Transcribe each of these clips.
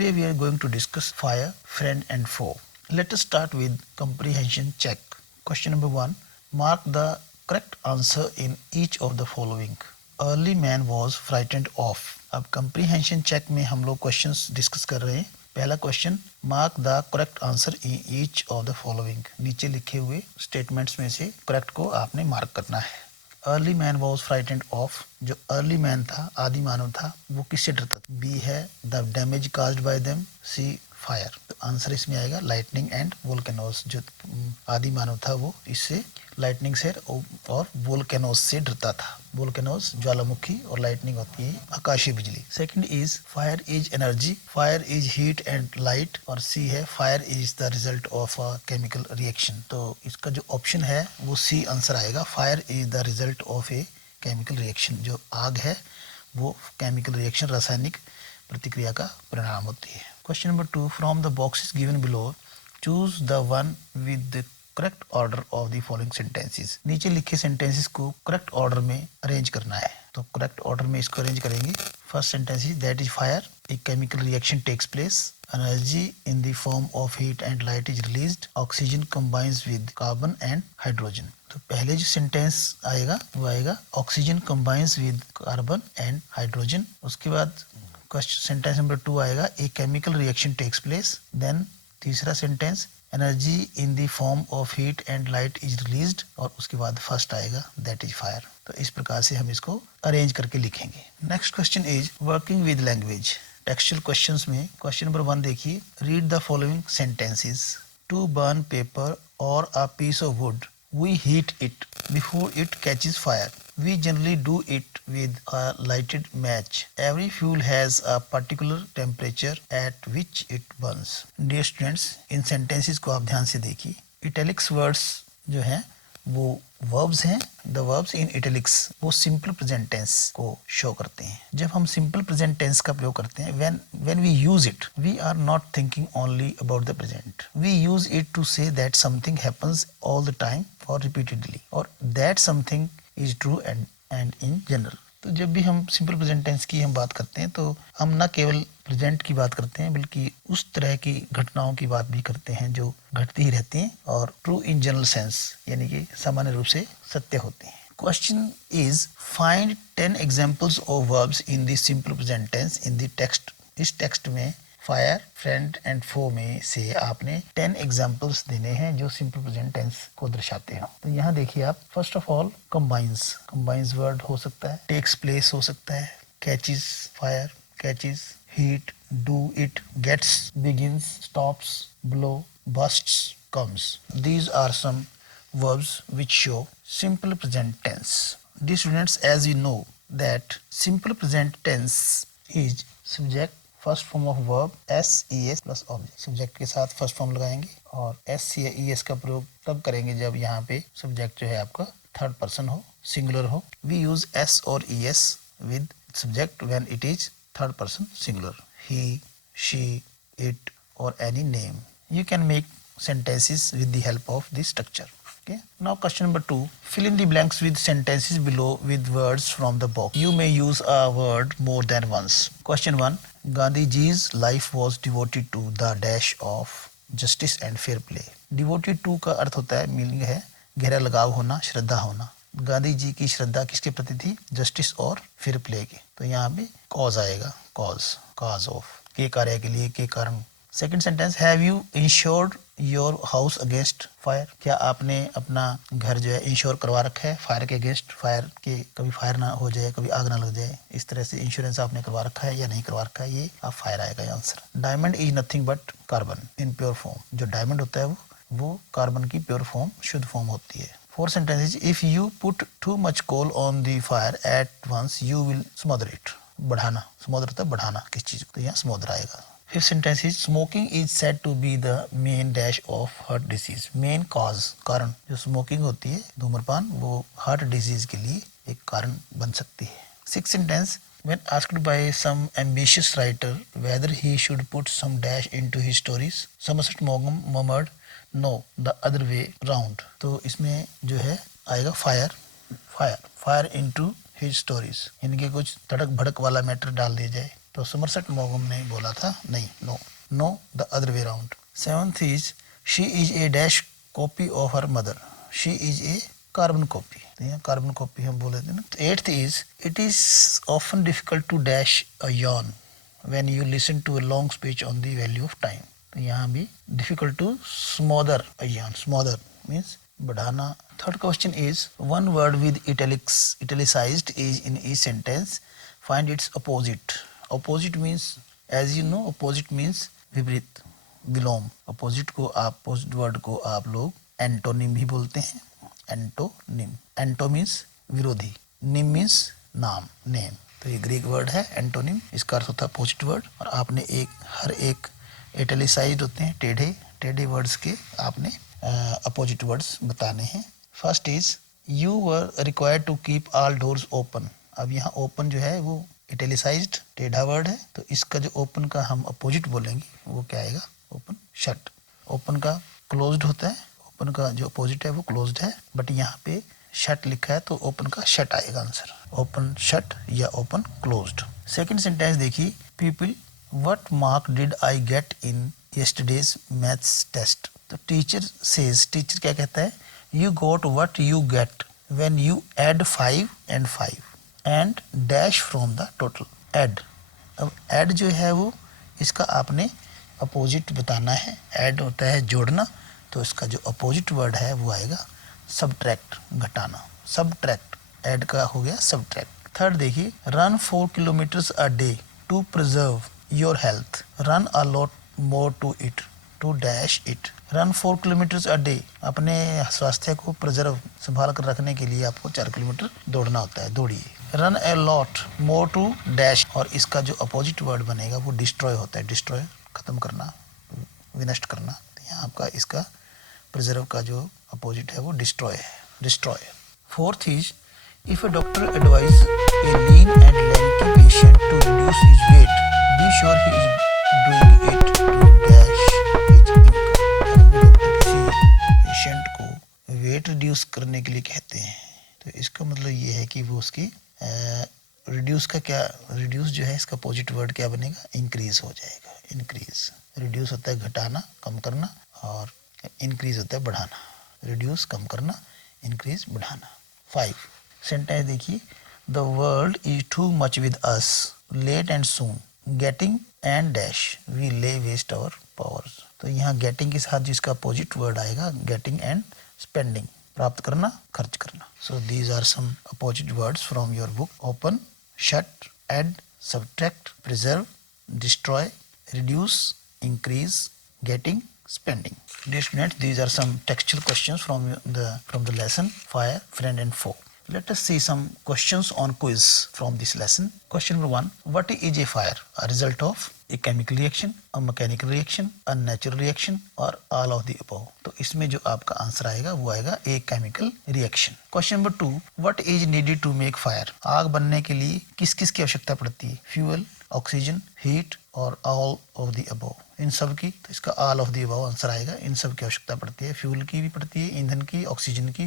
Today we are going to discuss fire, friend and foe. Let us start with comprehension check. Question number 1. Mark the correct answer in each of the following. Early man was frightened of. अब comprehension check में हम लोग questions discuss कर रहे हैं. पहला question, mark the correct answer in each of the following. नीचे लिखे हुए स्टेटमेंट्स में से करेक्ट को आपने मार्क करना है. Early man was frightened of. जो अर्ली मैन था, आदि मानव था, वो किससे डरता था? बी है the damage caused by them. C fire. तो आंसर इसमें आएगा लाइटनिंग एंड वोल्केनोस. जो आदि मानव था वो इससे लाइटनिंग से और वोल्केनोस से डरता था. वोल्केनोस ज्वालामुखी और लाइटनिंग होती है आकाशीय बिजली. Second is fire is energy. Fire is heat and light. और सी है fire is the result of a chemical reaction. तो इसका जो ऑप्शन है वो सी आंसर आएगा. Fire is the result of A chemical reaction. जो आग है वो केमिकल रिएक्शन, रासायनिक प्रतिक्रिया का परिणाम होती है. Question number 2. From the boxes given below choose the one with the correct order of the following sentences. नीचे लिखे सेंटेंसेस को करेक्ट ऑर्डर में अरेंज करना है. तो करेक्ट ऑर्डर में इसको अरेंज करेंगे. First sentence is that is fire. A chemical reaction takes place. Energy in the form of heat and light is released. Oxygen combines with carbon and hydrogen. तो पहले जो sentence आएगा वो आएगा oxygen combines with carbon and hydrogen. उसके बाद sentence number 2 आएगा a chemical reaction takes place. Then तीसरा sentence energy in the form of heat and light is released. और उसके बाद फर्स्ट आएगा दैट इज फायर. तो इस प्रकार से हम इसको अरेंज करके लिखेंगे. Next question is working with language. Textual questions में क्वेश्चन नंबर 1 देखिए. Read the following sentences. To burn paper और a piece of wood we heat it before it catches fire. We generally do it with a lighted match. Every fuel has a particular temperature at which it burns. Dear students, in sentences को आप ध्यान से देखिए. Italics words जो हैं वो verbs हैं. The verbs in italics वो simple present tense को show करते हैं. जब हम simple present tense का प्रयोग करते हैं, when we use it, we are not thinking only about the present. We use it to say that something happens all the time or repeatedly, or that something is true and in general. तो जब भी हम simple present tense की हम बात करते हैं तो हम न केवल प्रेजेंट की बात करते हैं बल्कि उस तरह की घटनाओं की बात भी करते हैं जो घटती ही रहती हैं और ट्रू इन जनरल सेंस यानी कि सामान्य रूप से सत्य होती हैं. Question is find 10 examples of verbs in the simple present tense in the text. इस टेक्स्ट में फायर, फ्रेंड एंड फो में से आपने 10 एग्जांपल्स देने हैं जो सिंपल प्रेजेंट टेंस को दर्शाते हो. तो यहाँ देखिए आप. First of all combines word हो सकता है. टेक्स प्लेस हो सकता है. Catches fire, catches heat, do it, gets, begins, stops, blow, bursts, comes. These are some verbs which show simple present tense. Dear students, as you know that simple present tense is subject, first form of verb S E S plus object. Subject के साथ first form लगाएंगे और S या E S का प्रयोग तब करेंगे जब यहाँ पे सब्जेक्ट जो है आपका थर्ड पर्सन हो, सिंगुलर हो. वी यूज एस और E S with subject when it is third person singular. He, she, it और any name. You can make sentences with the help of this structure. Okay. Now question number 2. Fill in the blanks with sentences below with words from the box. You may use a word more than once. Question 1. Gandhiji's life was devoted to the dash of justice and fair play. Devoted to का अर्थ होता है, meaning है गहरा लगाव होना, श्रद्धा होना. गांधी जी की श्रद्धा किसके प्रति थी? जस्टिस और फेयर प्ले के. तो यहाँ पे कॉज आएगा. कॉज ऑफ के कार्य के लिए, के कारण. Second sentence. Have you insured your house against fire. क्या आपने अपना घर जो है इंश्योर करवा रखा है फायर के अगेंस्ट. फायर के कभी फायर ना हो जाए, कभी आग ना लग जाए, इस तरह से इंश्योरेंस आपने करवा रखा है या नहीं करवा रखा है. ये आप फायर आएगा answer. Diamond is nothing but carbon in pure form. जो डायमंड होता है वो कार्बन की प्योर फॉर्म, शुद्ध फॉर्म होती है. Fourth sentence. If you put too much coal on the fire at once you will smother it. बढ़ाना, smother होता है बढ़ाना किस चीज को, तो यहाँ स्मोदर आएगा. Fifth sentence is smoking is said to be the main dash of heart disease. Main cause, कारण. जो स्मोकिंग होती है, धूम्रपान, वो हार्ट डिजीज के लिए एक कारण बन सकती है. Sixth sentence. when asked by some ambitious writer whether he should put some dash into his stories, Somerset Maugham murmured, no, the other way round. तो इसमें जो है आएगा फायर into his stories. यानी कि कुछ तड़क भड़क वाला मैटर डाल दिया जाए तो समरसेट मॉगम ने बोला था नहीं, no the other way round. 7th is she is a dash copy of her mother, she is a carbon copy, तो यहाँ कार्बन कॉपी हम बोले थे ना। 8th is it is often difficult to dash a yarn when you listen to a long speech on the value of time, तो यहाँ भी difficult to smother a yarn, smother means बढ़ाना। Third question is one word with italicized is in each sentence, find its opposite। opposite means as you know, opposite means विपरीत, विलोम। Opposite को आप, opposite word को आप लोग antonym भी बोलते हैं, एंटोनिम। एंटो मीन्स विरोधी, निम मीन्स नाम, नेम, तो ये ग्रीक वर्ड है एंटोनिम, इसका अर्थ होता है अपोजिट वर्ड। और आपने हर एक इटैलिसाइज्ड होते हैं, टेढ़े वर्ड्स के आपने अपोजिट वर्ड्स बताने हैं। First is you were required to keep all doors open. अब यहाँ ओपन जो है वो इटैलिसाइज्ड टेढ़ा वर्ड है, तो इसका जो ओपन का हम अपोजिट बोलेंगे वो क्या आएगा, ओपन शट। ओपन का क्लोज्ड होता है, ओपन का जो अपोजिट है वो क्लोज्ड है, बट यहाँ पे शट लिखा है तो ओपन का शट आएगा आंसर, ओपन शट या ओपन क्लोज्ड। सेकंड सेंटेंस देखिए, people what mark did I get in yesterday's maths test. तो टीचर सेज, टीचर क्या कहता है, you got what you get when you add 5 and 5 and dash from the total. Add, अब add जो है वो इसका आपने अपोजिट बताना है। ऐड होता है जोड़ना, तो इसका जो अपोजिट वर्ड है वो आएगा सबट्रैक्ट, घटाना, सबट्रैक्ट। ऐड का हो गया सबट्रैक्ट। थर्ड देखिए, run 4 kilometers a day to preserve your health, run a lot more to it, to dash it. Run 4 kilometers a day, अपने स्वास्थ्य को प्रिजर्व, संभाल कर रखने के लिए आपको 4 किलोमीटर दौड़ना होता है, दौड़िए। Run a lot more to dash, और इसका जो अपोजिट वर्ड बनेगा वो डिस्ट्रॉय होता है, डिस्ट्रॉय खत्म करना, विनष्ट करना। तो यहाँ आपका इसका प्रिजर्व का जो अपोजिट है वो डिस्ट्रॉय है, destroy. Fourth is if a doctor advise a lean and lanky patient to reduce his weight, be sure he is doing it to dash his income. Doctor किसी पेशेंट को weight reduce करने के लिए कहते हैं, तो इसका मतलब ये है कि वो उसकी रिड्यूस का क्या, रिड्यूस जो है इसका अपोजिट वर्ड क्या बनेगा, इंक्रीज हो जाएगा, इंक्रीज। रिड्यूस होता है घटाना, कम करना, और इंक्रीज होता है बढ़ाना। रिड्यूस कम करना, इंक्रीज बढ़ाना। 5 सेंटेंस देखिए, the world is too much with us, late and soon, getting and dash, we lay waste our powers. तो यहाँ गेटिंग के साथ जिसका अपोजिट वर्ड आएगा गेटिंग एंड स्पेंडिंग, प्राप्त करना, खर्च करना। So these are some opposite words from your book. Open, shut, add, subtract, preserve, destroy, reduce, increase, getting, spending. Dear students, these are some textual questions from the lesson Fire, Friend and Foe. Let us see some questions on quiz from this lesson. Question number 1. What is a fire? A result of a chemical reaction, a mechanical reaction, a natural reaction or all of the above. तो इसमें जो आपका answer आएगा वो आएगा a chemical reaction. Question number 2. What is needed to make fire? आग बनने के लिए किस किस की आवश्यकता पड़ती है? Fuel, ऑक्सीजन, हीट और ऑल ऑफ द अबव, इन सब की। तो इसका all of the above answer आएगा, इन सब की आवश्यकता पड़ती है, फ्यूल की भी पड़ती है, ईंधन की, ऑक्सीजन की,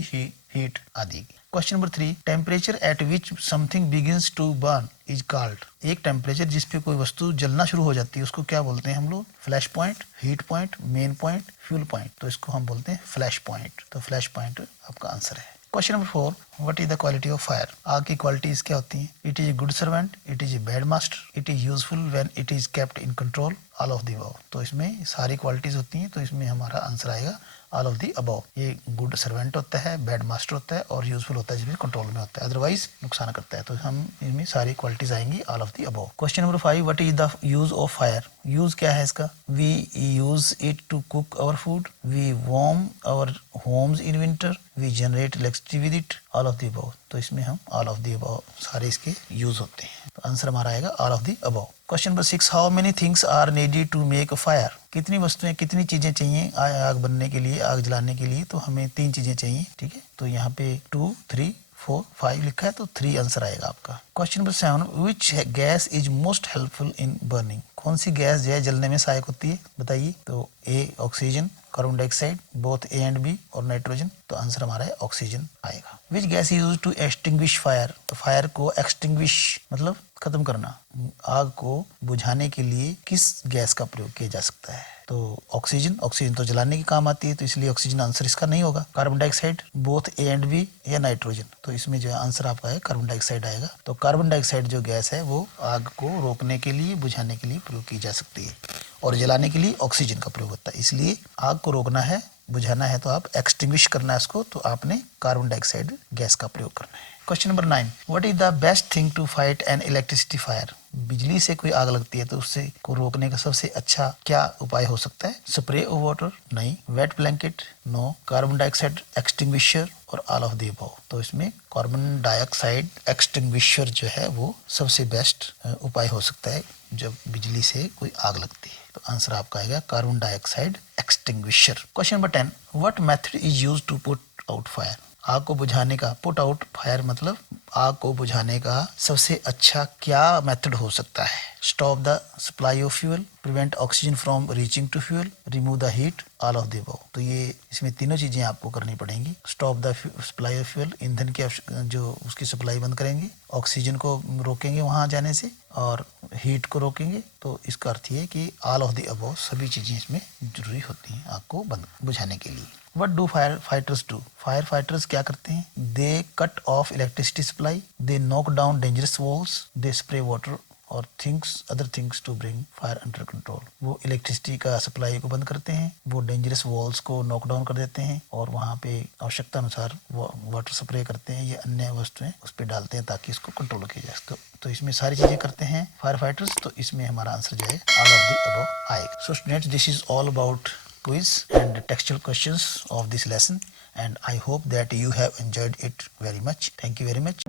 हीट आदि की। Question number 3. Temperature at which something begins to burn is called. एक टेम्परेचर जिस पे कोई वस्तु जलना शुरू हो जाती है उसको क्या बोलते हैं हम लोग? Flash point, heat point, main point, fuel point. तो इसको हम बोलते हैं फ्लैश पॉइंट। तो फ्लैश पॉइंट आपका आंसर है। Question number 4. What is the quality of fire? आग की क्वालिटीज क्या होती हैं? It is a good servant, it is a bad master, it is useful when it is kept in control, all of the above. तो इसमें सारी qualities होती हैं, तो इसमें हमारा आंसर आएगा ऑल ऑफ द अबव। ये गुड सर्वेंट होता है, बैड मास्टर होता है और यूजफुल होता है जिसमें कंट्रोल में होता है, अदरवाइज नुकसान करता है। तो हम इसमें सारी क्वालिटीज आएंगी all of the above. Question number 5. What is the use of fire? Use क्या है इसका? We use it to cook our food, we warm our homes in winter, we generate electricity with it, all of the above. तो इसमें हम all of the above सारे इसके use होते हैं, तो आंसर हमारा आएगा all of the above. Question number 6. How many things are needed to make a fire? कितनी वस्तुएं, कितनी चीजें चाहिए आग बनने के लिए, आग जलाने के लिए? तो हमें 3 चीजें चाहिए, ठीक है। तो यहाँ पे 2, 3, 4, 5 लिखा है, तो 3 आंसर आएगा आपका। Question number 7. Which gas is most helpful in burning? कौन सी गैस जो है जलने में सहायक होती है, बताइए। तो A oxygen, carbon dioxide, both A and B, और नाइट्रोजन। तो आंसर हमारा है ऑक्सीजन आएगा। Which gas use to extinguish fire? तो फायर को एक्सटिंग्विश मतलब खत्म करना। आग को बुझाने के लिए किस गैस का प्रयोग किया जा सकता है? तो ऑक्सीजन तो जलाने के काम आती है, तो इसलिए ऑक्सीजन आंसर इसका नहीं होगा। Carbon dioxide, both A and B, या नाइट्रोजन, तो इसमें जो आंसर आपका है कार्बन डाइऑक्साइड आएगा। तो कार्बन डाइऑक्साइड जो गैस है वो आग को रोकने के लिए, बुझाने के लिए प्रयोग की जा सकती है, और जलाने के लिए ऑक्सीजन का प्रयोग होता है। इसलिए आग को रोकना है, बुझाना है, तो आप एक्सटिंग्विश करना है उसको, तो आपने कार्बन डाइऑक्साइड गैस का प्रयोग करना है। Question number 9, what is the best thing to fight an electricity fire? बिजली से कोई आग लगती है तो उससे को रोकने का सबसे अच्छा क्या उपाय हो सकता है? Spray of water? नहीं। Wet blanket? No. Carbon dioxide extinguisher? और ऑल ऑफ द अबव? तो इसमें कार्बन डाइऑक्साइड एक्सटिंग्विशर जो है वो सबसे बेस्ट उपाय हो सकता है जब बिजली से कोई आग लगती है। तो आंसर आपका आएगा carbon dioxide extinguisher. Question number 10, what method is used to put out fire? आग को बुझाने का, पुट आउट फायर मतलब आग को बुझाने का सबसे अच्छा क्या मेथड हो सकता है? Stop the supply of fuel, prevent oxygen from reaching to fuel, remove the heat, all of the above. तो ये इसमें तीनों चीजें आपको करनी पड़ेंगी। Stop the supply of fuel, ईंधन की जो उसकी सप्लाई बंद करेंगे, ऑक्सीजन को रोकेंगे वहां जाने से, और हीट को रोकेंगे। तो इसका अर्थ ये कि ऑल ऑफ द अबव सभी चीजें इसमें जरूरी होती हैं आग को बंद बुझाने के लिए। What do fire fighters do? Fire fighters क्या करते हैं? They cut off electricity supply, they knock down dangerous walls, they spray water और other things to bring fire under control. वो इलेक्ट्रिसिटी का सप्लाई को बंद करते हैं, वो डेंजरस वॉल्स को नॉक डाउन कर देते हैं, और वहाँ पे आवश्यकता अनुसार वाटर स्प्रे करते हैं, ये अन्य वस्तुएं उस पर डालते हैं ताकि इसको कंट्रोल किया जा सके। तो इसमें सारी चीजें करते हैं फायर फाइटर्स। तो इसमें हमारा आंसर जो है ऑल ऑफ द अबव आएगा। So students, this is all about quiz and textual questions of this lesson, and I hope that you have enjoyed it very much. Thank you very much.